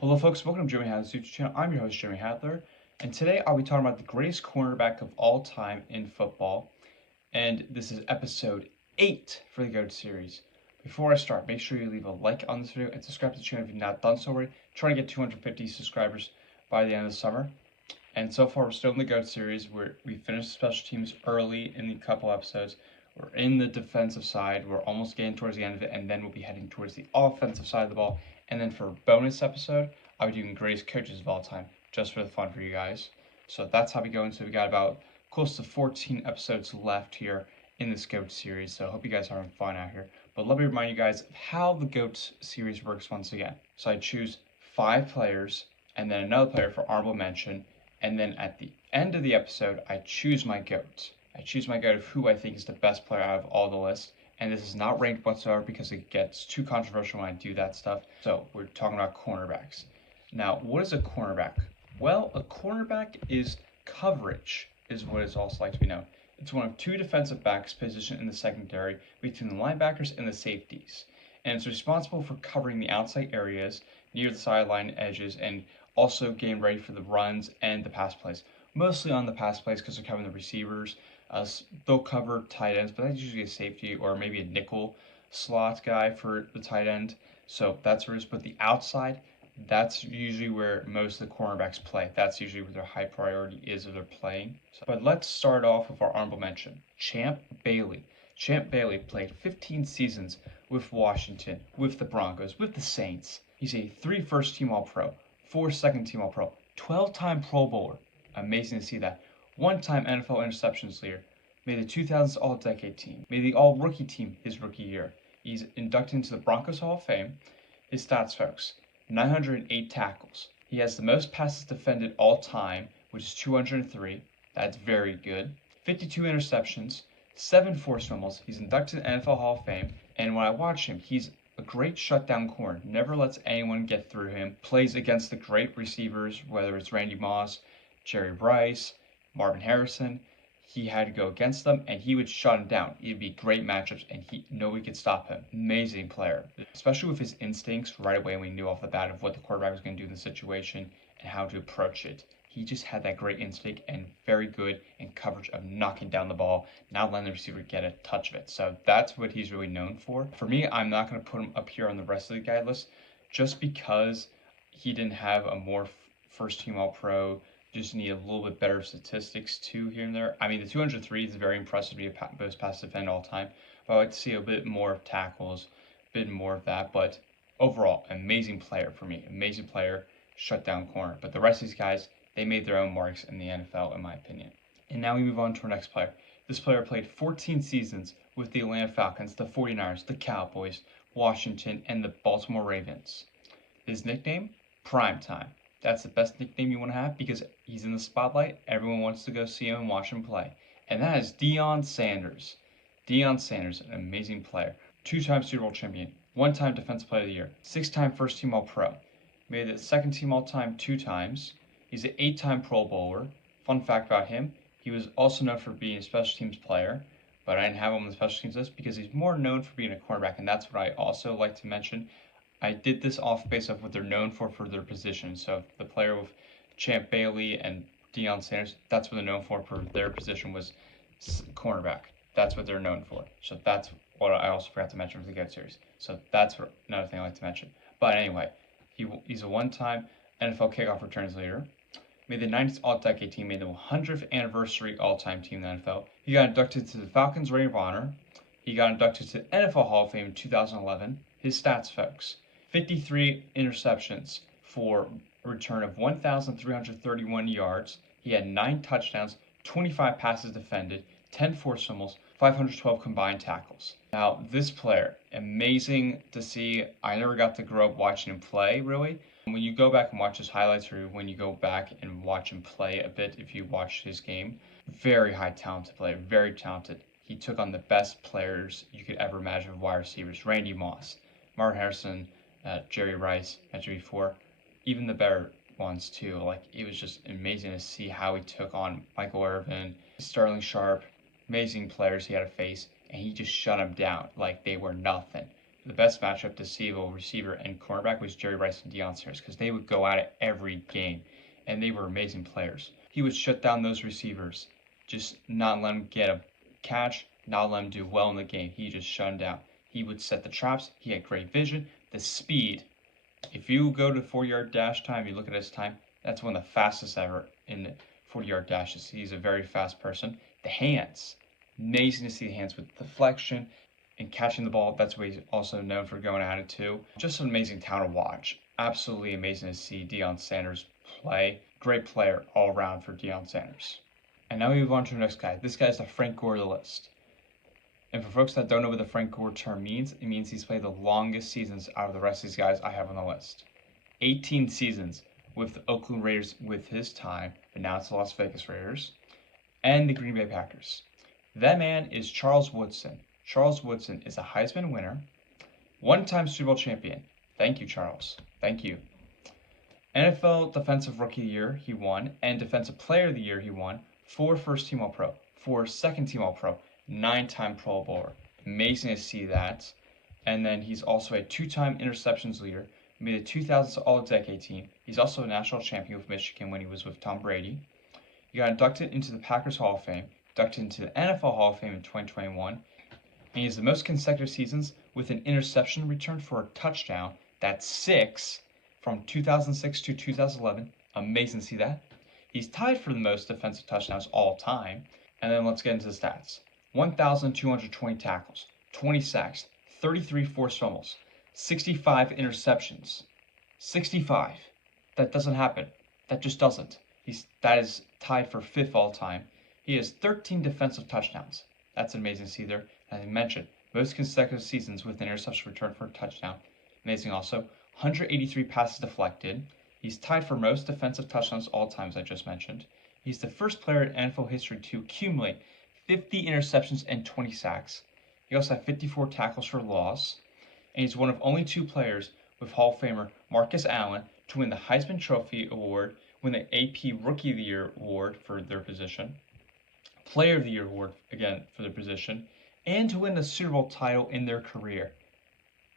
Hello folks, welcome to Jeremy Hadler's YouTube channel. I'm your host, Jeremy Hadler, and today I'll be talking about the greatest cornerback of all time in football, and this is episode 8 for the GOAT series. Before I start, make sure you leave a like on this video and subscribe to the channel if you've not done so already. Trying to get 250 subscribers by the end of the summer. And so far, we're still in the GOAT series where we finished special teams early in the couple episodes. We're in the defensive side. We're almost getting towards the end of it, and then we'll be heading towards the offensive side of the ball. And then for a bonus episode, I'll be doing greatest coaches of all time, just for the fun for you guys. So that's how we go into. We got about close to 14 episodes left here in this GOAT series. So I hope you guys are having fun out here. But let me remind you guys of how the GOAT series works once again. So I choose 5 players and then another player for honorable mention. And then at the end of the episode, I choose my GOAT. I choose my GOAT of who I think is the best player out of all the lists. And this is not ranked whatsoever because it gets too controversial when I do that stuff. So we're talking about cornerbacks. Now, what is a cornerback? Well, a cornerback is coverage, is what it's also like to be known. It's one of 2 defensive backs positioned in the secondary between the linebackers and the safeties. And it's responsible for covering the outside areas near the sideline edges and also getting ready for the runs and the pass plays. Mostly on the pass plays because they're covering the receivers. They'll cover tight ends, but that's usually a safety or maybe a nickel slot guy for the tight end. So that's where it is. But the outside, that's usually where most of the cornerbacks play. That's usually where their high priority is if they're playing. But let's start off with our honorable mention. Champ Bailey. Champ Bailey played 15 seasons with Washington, with the Broncos, with the Saints. He's a 3 first-team All-Pro, 4 second-team All-Pro, 12-time Pro Bowler. Amazing to see that. 1-time NFL interceptions leader. Made the 2000s All-Decade team. Made the All-Rookie team his rookie year. He's inducted into the Broncos Hall of Fame. His stats, folks. 908 tackles. He has the most passes defended all time, which is 203. That's very good. 52 interceptions, 7 forced fumbles. He's inducted to the NFL Hall of Fame. And when I watch him, he's a great shutdown corner. Never lets anyone get through him. Plays against the great receivers, whether it's Randy Moss, Jerry Rice, Marvin Harrison. He had to go against them, and he would shut him down. It'd be great matchups, and nobody could stop him. Amazing player, especially with his instincts right away when he knew off the bat of what the quarterback was going to do in the situation and how to approach it. He just had that great instinct and very good in coverage of knocking down the ball, not letting the receiver get a touch of it. So that's what he's really known for. For me, I'm not going to put him up here on the rest of the guide list just because he didn't have a more first-team All-Pro. Just need a little bit better statistics too here and there. I mean, the 203 is very impressive to be a most pass defender all time, but I like to see a bit more of tackles, a bit more of that. But overall, amazing player for me. Amazing player, shutdown corner. But the rest of these guys, they made their own marks in the NFL, in my opinion. And now we move on to our next player. This player played 14 seasons with the Atlanta Falcons, the 49ers, the Cowboys, Washington, and the Baltimore Ravens. His nickname? Primetime. That's the best nickname you want to have because he's in the spotlight. Everyone wants to go see him and watch him play. And that is Deion Sanders. Deion Sanders, an amazing player. 2-time Super Bowl champion. 1-time Defensive Player of the Year. 6-time first-team All-Pro. Made it second-team All-Time 2 times. He's an 8-time Pro Bowler. Fun fact about him, he was also known for being a special teams player, but I didn't have him on the special teams list because he's more known for being a cornerback, and that's what I also like to mention. I did this off base of what they're known for their position. So the player with Champ Bailey and Deion Sanders, that's what they're known for their position was cornerback. That's what they're known for. So that's what I also forgot to mention for the GOAT series. So that's another thing I like to mention. But anyway, he's a 1-time NFL kickoff returns leader. Made the 90th All-Decade team, made the 100th anniversary All-Time team in the NFL. He got inducted to the Falcons Ring of Honor. He got inducted to the NFL Hall of Fame in 2011. His stats, folks. 53 interceptions for a return of 1,331 yards. He had 9 touchdowns, 25 passes defended, 10 forced fumbles, 512 combined tackles. Now, this player, amazing to see. I never got to grow up watching him play, really. When you go back and watch his highlights, or when you go back and watch him play a bit, if you watch his game, very high talented player, very talented. He took on the best players you could ever imagine of wide receivers. Randy Moss, Marvin Harrison, Jerry Rice, mentioned before, even the better ones too. Like, it was just amazing to see how he took on Michael Irvin, Sterling Sharp, amazing players he had to face, and he just shut them down like they were nothing. the best matchup to see a receiver and cornerback was Jerry Rice and Deion Sanders because they would go at it every game, and they were amazing players. He would shut down those receivers, just not let them get a catch, not let them do well in the game. He just shut them down. He would set the traps. He had great vision. The speed. If you go to 4-yard dash time, you look at his time, that's one of the fastest ever in 40-yard dashes. He's a very fast person. The hands. Amazing to see the hands with deflection and catching the ball. That's what he's also known for going at it too. Just an amazing talent to watch. Absolutely amazing to see Deion Sanders play. Great player all around for Deion Sanders. And now we move on to the next guy. This guy's the Frank Gore of the list. And for folks that don't know what the Frank Gore term means, it means he's played the longest seasons out of the rest of these guys I have on the list. 18 seasons with the Oakland Raiders with his time, but now it's the Las Vegas Raiders, and the Green Bay Packers. That man is Charles Woodson. Charles Woodson is a Heisman winner, one-time Super Bowl champion. Thank you, Charles. Thank you. NFL Defensive Rookie of the Year he won, and Defensive Player of the Year he won, 4 first-team All-Pro, 4 second-team All-Pro, 9-time Pro Bowler. Amazing to see that. And then he's also a 2-time interceptions leader, made the 2000s All-Decade team. He's also a national champion with Michigan when he was with Tom Brady. He got inducted into the Packers Hall of Fame, inducted into the NFL Hall of Fame in 2021, and he has the most consecutive seasons with an interception return for a touchdown. That's 6 from 2006 to 2011. Amazing to see that. He's tied for the most defensive touchdowns all time. And then let's get into the stats. 1,220 tackles, 20 sacks, 33 forced fumbles, 65 interceptions. 65. That doesn't happen. That just doesn't. That is tied for 5th all time. He has 13 defensive touchdowns. That's amazing to see there. As I mentioned, most consecutive seasons with an interception return for a touchdown. Amazing also. 183 passes deflected. He's tied for most defensive touchdowns all time, as I just mentioned. He's the first player in NFL history to accumulate 50 interceptions and 20 sacks. He also had 54 tackles for loss. And he's one of only 2 players with Hall of Famer Marcus Allen to win the Heisman Trophy Award, win the AP Rookie of the Year Award for their position, Player of the Year Award, again, for their position, and to win the Super Bowl title in their career.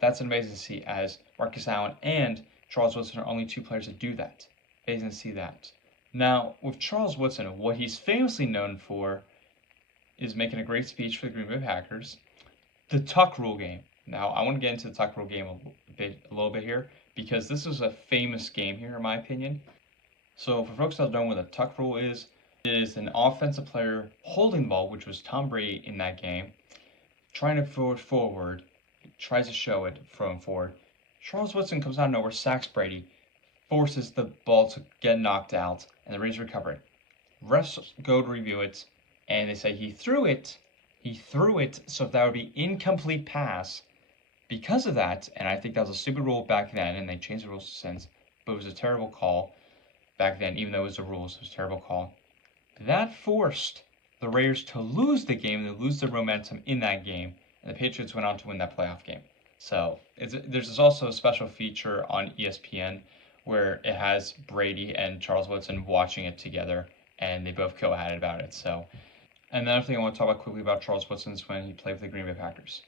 That's amazing to see, as Marcus Allen and Charles Woodson are only 2 players that do that. Amazing to see that. Now, with Charles Woodson, what he's famously known for is making a great speech for the Green Bay Packers. The tuck rule game. Now, I want to get into the tuck rule game a little bit here, because this is a famous game here, in my opinion. So, for folks that don't know what the tuck rule is, it is an offensive player holding the ball, which was Tom Brady in that game, trying to throw it forward, tries to show it, throwing forward. Charles Woodson comes out of nowhere, sacks Brady, forces the ball to get knocked out, and the Raiders recover it. Refs go to review it, and they say he threw it, so that would be incomplete pass. Because of that, and I think that was a stupid rule back then, and they changed the rules since, but it was a terrible call back then, even though it was the rules, it was a terrible call. That forced the Raiders to lose the game, and to lose the momentum in that game, and the Patriots went on to win that playoff game. So there's also a special feature on ESPN where it has Brady and Charles Woodson watching it together, and they both go at it about it. So, another thing I want to talk about quickly about Charles Woodson is when he played with the Green Bay Packers.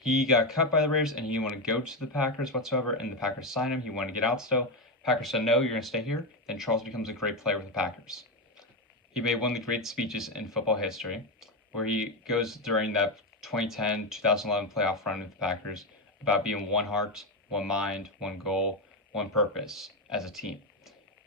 He got cut by the Raiders, and he didn't want to go to the Packers whatsoever, and the Packers signed him. He wanted to get out still. Packers said, no, you're going to stay here. Then Charles becomes a great player with the Packers. He made one of the great speeches in football history, where he goes during that 2010-2011 playoff run with the Packers about being one heart, one mind, one goal, one purpose as a team.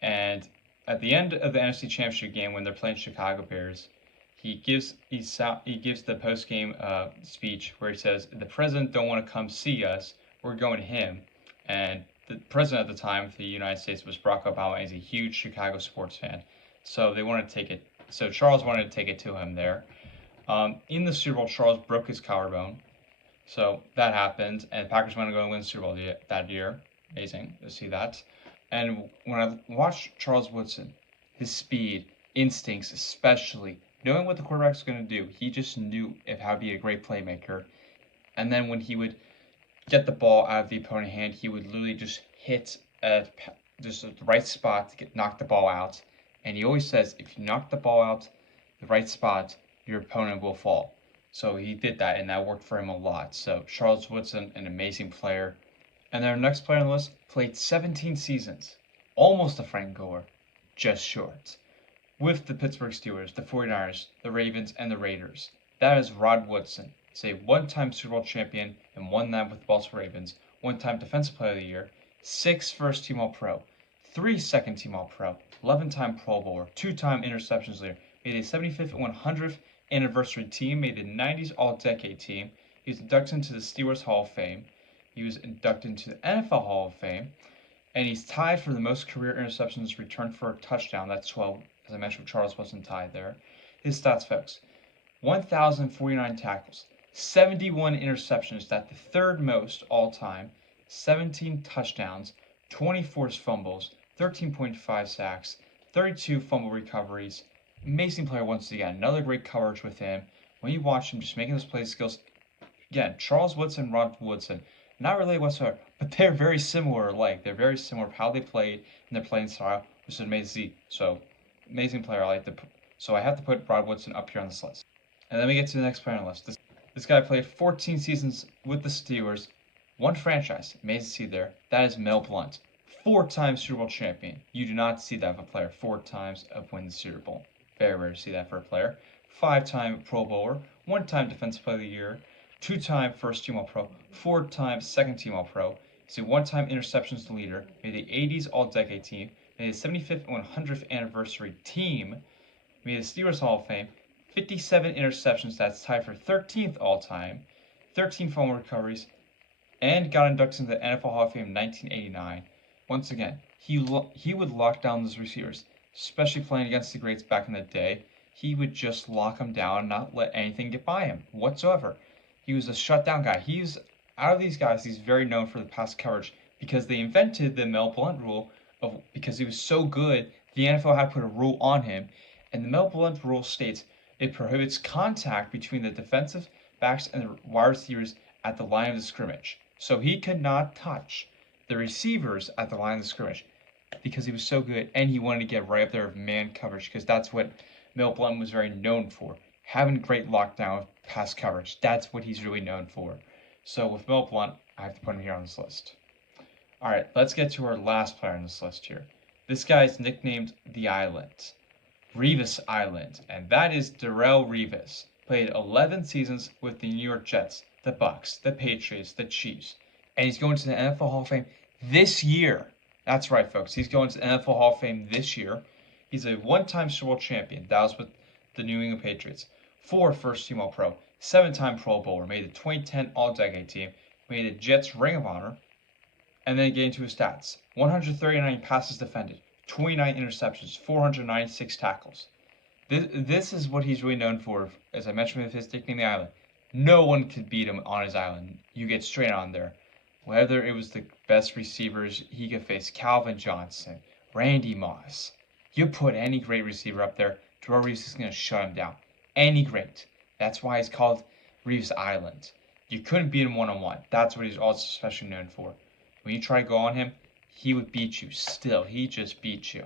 And at the end of the NFC Championship game, when they're playing Chicago Bears, he gives the post-game speech where he says, the president don't want to come see us, we're going to him. And the president at the time of the United States was Barack Obama, and he's a huge Chicago sports fan. So they wanted to take it. So Charles wanted to take it to him there. In the Super Bowl, Charles broke his collarbone. So that happened, and the Packers went to go and win the Super Bowl that year. Amazing to see that. And when I watched Charles Woodson, his speed, instincts especially, knowing what the quarterback was going to do, he just knew how to be a great playmaker. And then when he would get the ball out of the opponent's hand, he would literally just hit just the right spot to knock the ball out. And he always says, if you knock the ball out the right spot, your opponent will fall. So he did that, and that worked for him a lot. So Charles Woodson, an amazing player. And our next player on the list played 17 seasons, almost a Frank Gore, just short, with the Pittsburgh Steelers, the 49ers, the Ravens, and the Raiders. That is Rod Woodson. He's a one-time Super Bowl champion and won that with the Baltimore Ravens, one-time Defensive Player of the Year, 6 first-team All-Pro, 3 second-team All-Pro, 11-time Pro Bowler, 2-time interceptions leader, made a 75th and 100th anniversary team, made the 90s All-Decade team. He was inducted into the Steelers Hall of Fame. He was inducted into the NFL Hall of Fame, and he's tied for the most career interceptions returned for a touchdown. That's 12, as I mentioned, Charles Woodson tied there. His stats, folks: 1,049 tackles, 71 interceptions, that's the third most all time, 17 touchdowns, 24 fumbles, 13.5 sacks, 32 fumble recoveries. Amazing player once again. Another great coverage with him. When you watch him just making those play skills, again, Charles Woodson, Rod Woodson, not related whatsoever, but they're very similar alike. They're very similar of how they played and their playing style, which is amazing to see. So, amazing player. So I have to put Rod Woodson up here on this list. And then we get to the next player on the list. This guy played 14 seasons with the Steelers, one franchise. Amazing to see there. That is Mel Blount, 4-time Super Bowl champion. You do not see that of a player 4 times of winning the Super Bowl. Very rare to see that for a player. 5-time Pro Bowler, 1-time Defensive Player of the Year, 2-time First Team All-Pro, 4-time Second Team All-Pro. He's a 1-time interceptions leader, made the 80s All-Decade team, made the 75th and 100th anniversary team, made the Steelers Hall of Fame, 57 interceptions, that's tied for 13th all-time, 13 fumble recoveries, and got inducted into the NFL Hall of Fame in 1989. Once again, he would lock down those receivers, especially playing against the greats back in the day. He would just lock them down and not let anything get by him whatsoever. He was a shutdown guy. Out of these guys, he's very known for the pass coverage because they invented the Mel Blount rule because he was so good, the NFL had to put a rule on him, and the Mel Blount rule states it prohibits contact between the defensive backs and the wide receivers at the line of the scrimmage. So he could not touch the receivers at the line of the scrimmage because he was so good, and he wanted to get right up there with man coverage because that's what Mel Blount was very known for. Having great lockdown with pass coverage. That's what he's really known for. So with Mel Blount, I have to put him here on this list. Alright, let's get to our last player on this list here. This guy is nicknamed the Island. Revis Island. And that is Darrelle Revis. Played 11 seasons with the New York Jets, the Bucks, the Patriots, the Chiefs. And he's going to the NFL Hall of Fame this year. That's right, folks. He's going to the NFL Hall of Fame this year. He's a 1-time Super Bowl champion. That was with the New England Patriots. 4 first-team All-Pro, 7-time Pro Bowler, made the 2010 All-Decade team, made the Jets Ring of Honor, and then get into his stats. 139 passes defended, 29 interceptions, 496 tackles. This is what he's really known for, as I mentioned with his nickname, the Island. No one could beat him on his island. You get straight on there. Whether it was the best receivers, he could face Calvin Johnson, Randy Moss. You put any great receiver up there, Darrelle Revis is going to shut him down. Any great. That's why he's called Revis Island. You couldn't beat him one-on-one. That's what he's also especially known for. When you try to go on him, he would beat you still. He just beat you.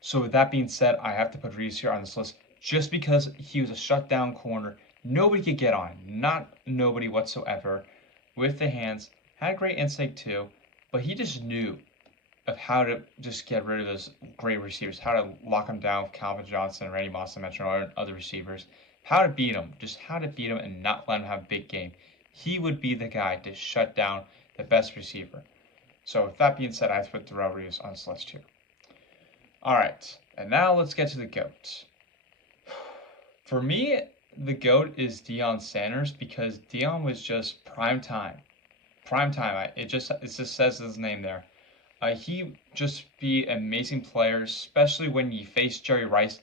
So with that being said, I have to put Revis here on this list just because he was a shutdown corner. Nobody could get on him. Not nobody whatsoever. With the hands. Had great instinct too. But he just knew of how to just get rid of those great receivers, how to lock them down with Calvin Johnson and Randy Moss, I mentioned, or other receivers, how to beat them, just how to beat them and not let them have a big game. He would be the guy to shut down the best receiver. So with that being said, I have to put Darrelle Revis on this list here. Alright, and now let's get to the GOAT. For me, the GOAT is Deion Sanders because Deion was just prime time. Prime time, it just says his name there. He just be an amazing player, especially when you face Jerry Rice,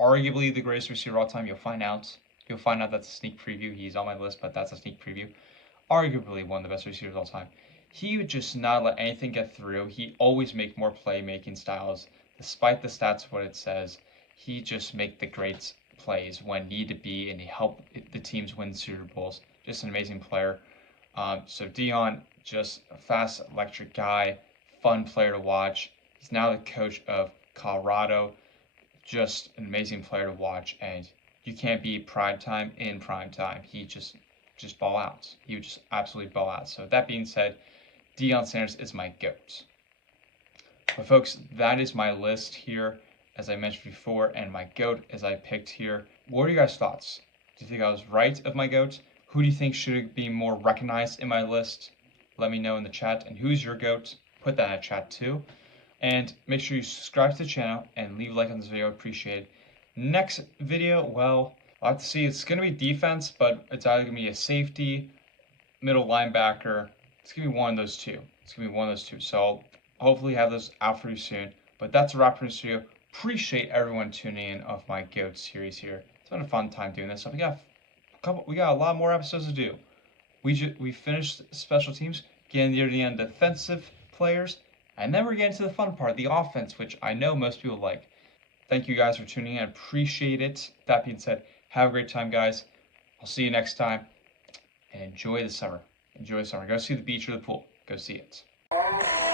arguably the greatest receiver of all time. You'll find out. That's a sneak preview. He's on my list, but that's a sneak preview. Arguably one of the best receivers of all time. He would just not let anything get through. He always make more playmaking styles. Despite the stats of what it says, he just make the great plays when need to be, and he help the teams win Super Bowls. Just an amazing player. So Deion, just a fast, electric guy. Fun player to watch. He's now the coach of Colorado. Just an amazing player to watch, and you can't beat prime time in prime time. He just ball out. He would just absolutely ball out. So that being said, Deion Sanders is my GOAT. But folks, that is my list here, as I mentioned before, and my GOAT as I picked here. What are your guys' thoughts? Do you think I was right of my GOAT? Who do you think should be more recognized in my list? Let me know in the chat. And who's your GOAT? Put that in the chat too. And make sure you subscribe to the channel and leave a like on this video. Appreciate it. Next video, well, I'll have to see. It's going to be defense, but it's either going to be a safety, middle linebacker. It's going to be one of those two. It's going to be one of those two. So I'll hopefully have those out for you soon. But that's a wrap for this video. Appreciate everyone tuning in of my GOAT series here. It's been a fun time doing this. So we got a lot more episodes to do. We finished special teams, getting near the end defensive players, and then we're getting to the fun part, the offense, which I know most people like. Thank you guys for tuning in. I appreciate it. That being said, have a great time, guys. I'll see you next time, and enjoy the summer. Enjoy the summer. Go see the beach or the pool. Go see it.